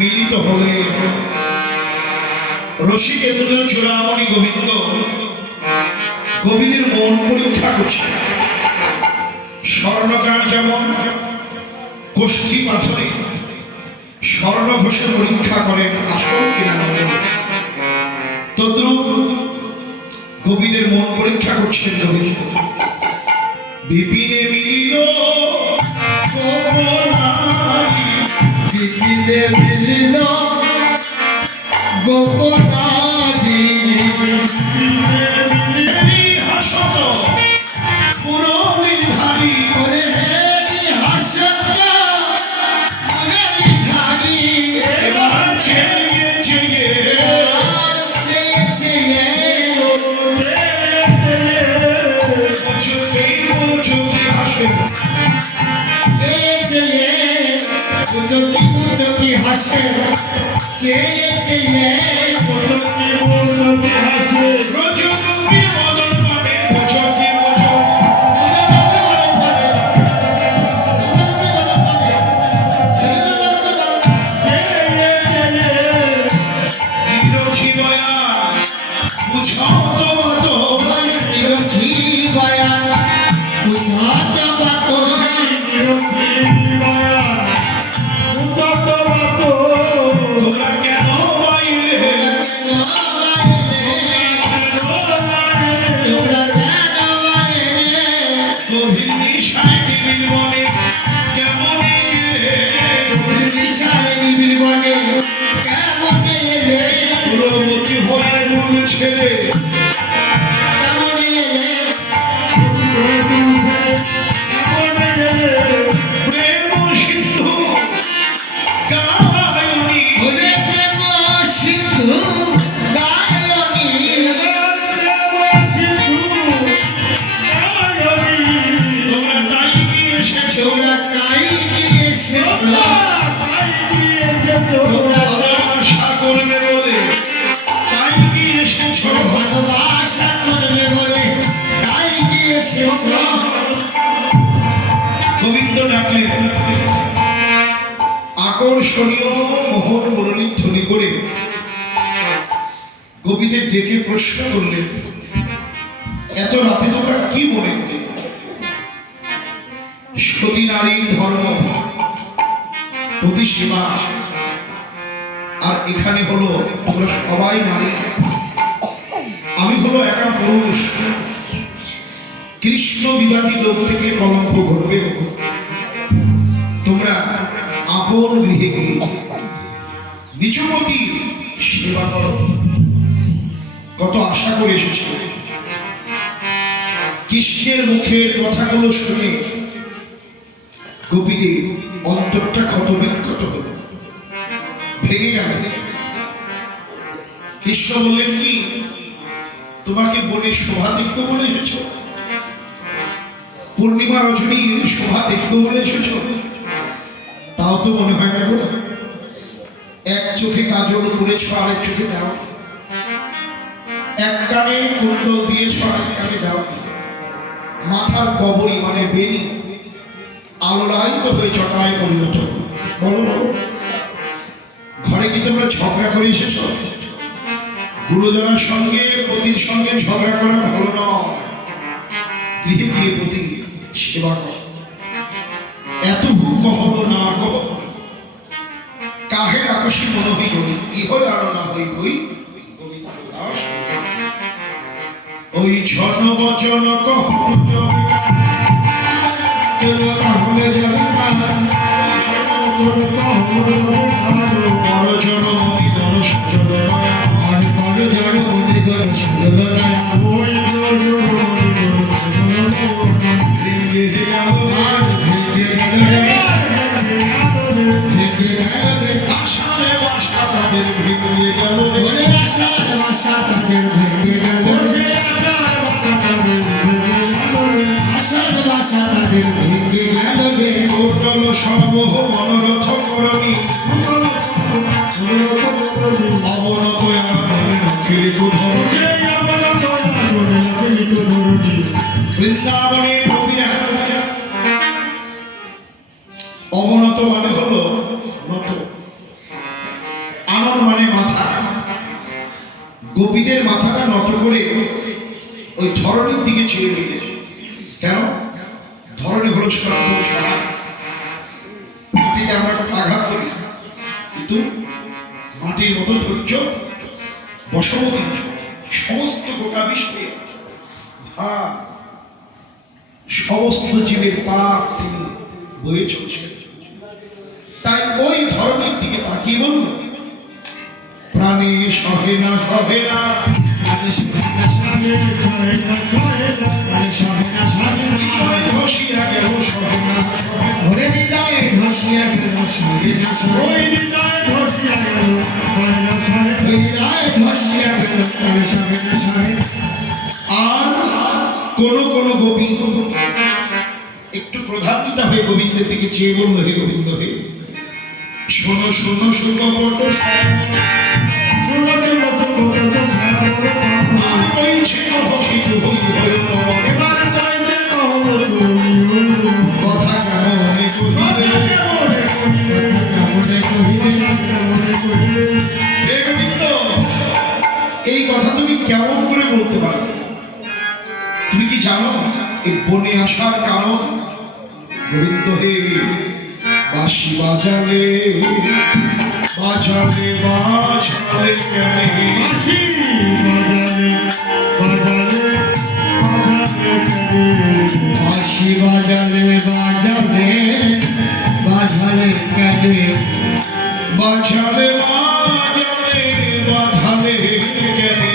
মিলিত হলে রসিকেন্দ্র চূড়ামণি গোবিন্দ গোপীদের মন পরীক্ষা করছে। স্বর্ণকার যেমন কোষ্ঠী পাথরে স্বর্ণ ঘষে পরীক্ষা করেন আসল কিনা নকল, তদ্রূপ গোপীদের মন পরীক্ষা করছেন গোবিন্দ। বিপিনে মিলিল বিপিনে মিলিল গোপনাদি পুচকি হাসে ছেড়ে প্রেম সিন্ধু গায়নি প্রেম সিন্ধু গায়নি তোমরা তাই কি এসেছো, ভালোবাসা করবে বলে তাই কি এসেছো, ভালোবাসা করবে বলে তাই কি এসেছো। গোবিন্দ ডাকলেন। আকর্ষণীয় মোহন মুরলী ধ্বনি করে গোপীদের ডেকে প্রশ্ন করলেন, এত রাতে তোমরা কি মনে করে? সতী নারীর ধর্ম প্রতিসীমা, আর এখানে হলো তোমরা সবাই নারী, আমি হলো একা পুরুষ। কৃষ্ণ বিবাদী লোক থেকে কলঙ্ক ঘটবে। তোমরা আপন গৃহে গিয়ে নিচুমতি সেবা করো। কত আশা করে এসেছে। কৃষ্ণের মুখের কথাগুলো শুনে গোপীদের অন্তরটা ক্ষত বিক্ষত হল, ভেঙে গেল। কৃষ্ণ বললেন, কি তোমাকে বনে শোভা দেখবো বলে এসেছ? পূর্ণিমা রজনীর শোভা দেখবো বলে এসেছ? তাও তো মনে হয় না গো। এক চোখে কাজল করেছ, আরেক চোখে দাও। এক কানে কুণ্ডল দিয়েছ, আরেক কানে দাও। মাথার কবরী মানে বেনি আলোড়ায়িত হয়ে চটায় পরিণত। বলো বলো, ঘরে ঘরে কি তোমরা ঝগড়া করে এসেছ? গুরুজনের সঙ্গে পতির সঙ্গে ঝগড়া করা ভালো নয়। গৃহে গিয়ে পতি সেবা কর। এত কহব না কহ কাহের আকাশী মনে হই হই ইহই আরো না হই হই গোবিন্দ দাস। ওই জন বচন কহ তাহলে যাবে বড় জন মনি ধন সজল আর বড় জড় মনে করো সুন্দর ওই ভেঙে গেল আর ভেঙে আষাঢ়ে বাসা তাদের ভেঙে গেল বলে আশার বাসা তাদের ভেঙে গেল আশার বাসা তাদের ভেঙে গেল রে কোটল সর্বহ মনোরথ করণী অবনত বৃন্দাবনের গোপীরা অবনত মানে হলো নত, আনন মানে মাথা। গোপীদের মাথাটা নত করে ওই ধরণীর দিকে ছেড়ে দিলে। কেন? ধরণী হলো সর্বসারা। মাটিতে আমরা একটা আঘাত করি, কিন্তু মাটির মতো ধৈর্য বশবতী সমস্ত গোটা বিশ্বে সমস্ত জীবের পাপ তিনি বয়ে চলছেন। তাই ওই ধরনের দিকে তাকিয়ে বলল, প্রাণী সহে না সহে না ধসিয়া গেল সহে না ওরে হৃদয়ে ধসিয়া গেল ওই হৃদয়ে ধসিয়া গেল হৃদয়ে ধসিয়া গেল আর কোন কোন গোপী একটু প্রধান্বিতা হয়ে গোবিন্দের দিকে চেয়ে বলল, হে গোবিন্দ হে শোনো শোনো শোনো এই কথা তুমি কেমন করে বলতে পারবে? তুমি কি জানো এই বনে আসার কারণ? গোবিন্দ হে বাঁশি বাজালে বাজালে বাজালে বাঁশি বাজালে বাজালে বাজালে কেনে বাজালে বাজালে বাজালে কেনে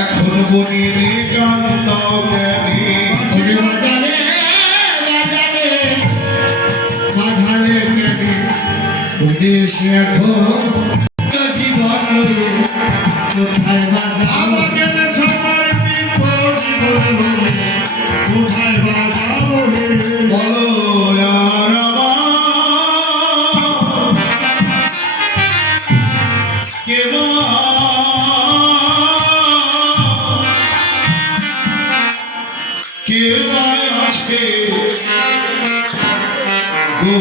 এখন বনের গান দাও কেনে বাজালে বাজালে বাজালে কেনে উদ্দেশ্য এখন জীবন কোথায় বাজা আমাকে সবার কোথায় বাজাবো বলো আর কেউ আছে গো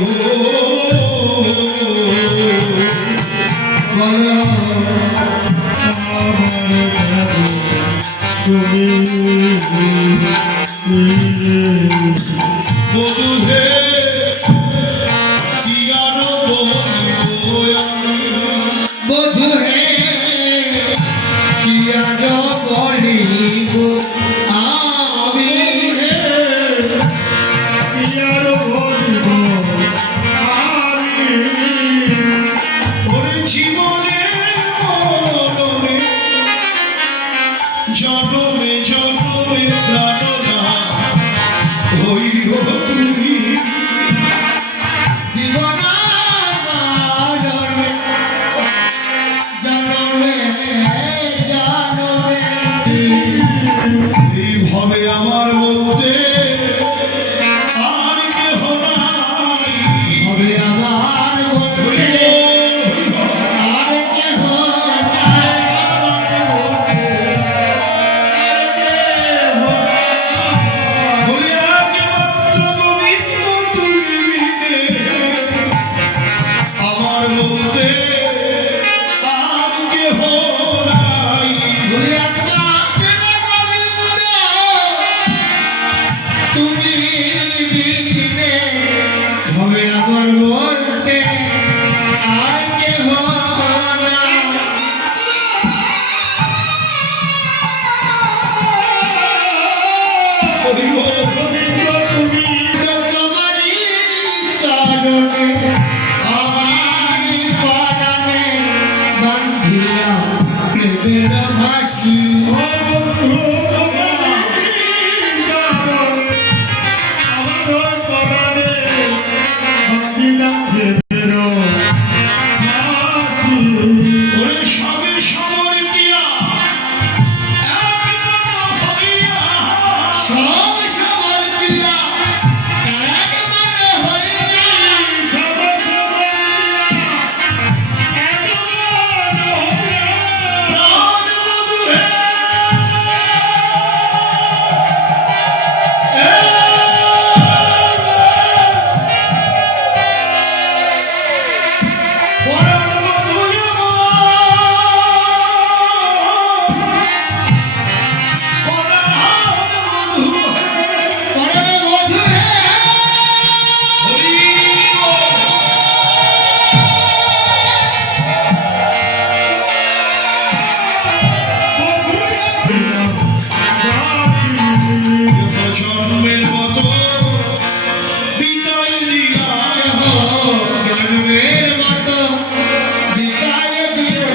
আর কেহ না। গোবিন্দ তুমি তোমারই চরণে আমার পরাণে বান্ধিয়া প্রেমের ভাসি। ও বন্ধু তোমারই চরণে আমার পরাণে বান্ধিয়া প্রেমের ভাসি। ওরে সবে সমর্পিয়া একমন হইয়া সব সমর্পিয়া একমন হইয়া সব সমর্পিয়া একমন হইয়া প্রাণ মধুরে পরম মধুরে পরমে মধু হে জন্মের মতো বিদায় দিয়া জন্মের মতো বিদায় দিও।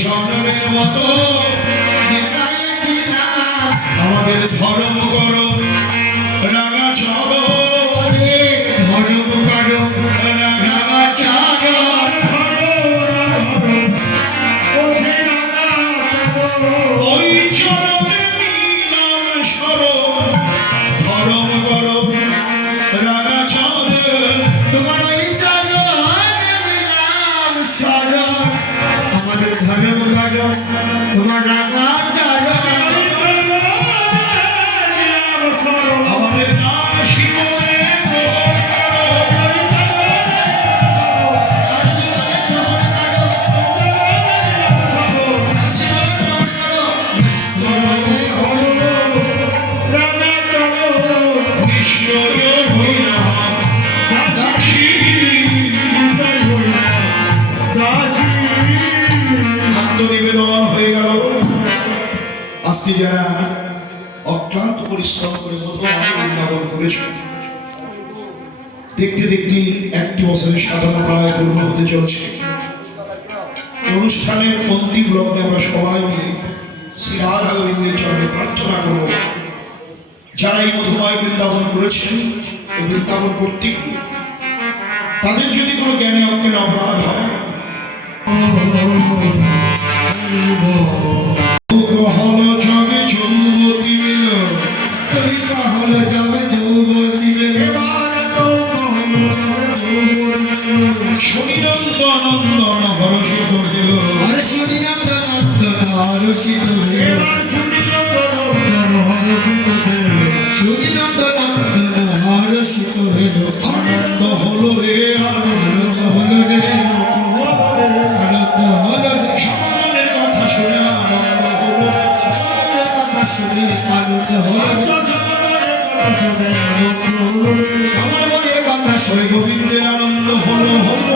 জন্মের মতো বিদায় দিলাম আমাদের ধর্ম করো রাঙা চলো ওরে ধর্ম করো রাঙা চাদর ধরো ওঠে রাঙা চাদর। ওই চরণে নিলাম সরো ধর্ম করো রাঙা চলো তোমার ওই চরণে নিলাম শরণ। আমাদের ধর্ম করো তোমার রাঙা চাদর নিলাম শরণ। আমাদের নাম শিবনে নিশ্চয় হইলাম দাসী আত্মনিবেদন হয়ে গেল। আজকে যারা অক্লান্ত পরিশ্রম করে মধুময় বৃন্দাবন করেছে, দেখতে দেখতে একটি বছরের সাধনা প্রায় পূর্ণ হতে চলছে। এই অনুষ্ঠানের অন্তিম লগ্নে আমরা সবাই মিলে শ্রী রাধা গোবিন্দের চরণে প্রার্থনা করব, যারা এই মধুময় বৃন্দাবন করেছেন, এই বৃন্দাবন করতে গিয়ে তাদের যদি কোনো জ্ঞানে অজ্ঞানে অপরাধ হয়, হল জগে যুবতী মিল হলো যাবে যৌবতী বেলে শনিনন্দন হরষিত হইল হর্ষিত নন্দন হর্ষিত হইল সুনিনন্দন হর্ষিত হইল। আনন্দ হলো রে আনন্দ হলো রে আনন্দ হলো রে সকলের কথা শুনে আনন্দ হলো সকলের কথা শুনে আনন্দ হলো রে। আমার মনের কথা ওই শুনে গোবিন্দের আনন্দ হলো হলো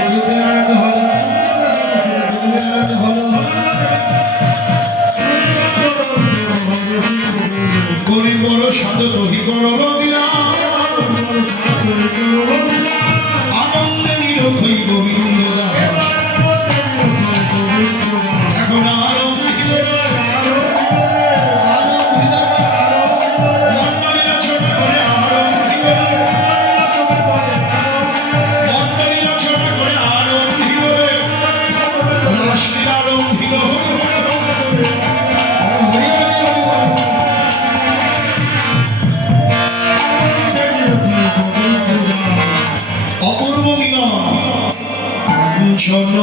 গোবিন্দের আনন্দ হলো গোবিন্দের আনন্দ হলো। গরিব বড় সাধু কহি করল আনন্দে নিরক্ষই গোবিন্দ দাস এখন আরম্ভিল মন্ডলীরা ছোট করে আরম্ভিল মন্ডলীরা ছোট করে আরম্ভিল রাশির আরম্ভিল অপূর্ব মিলন কাঞ্চন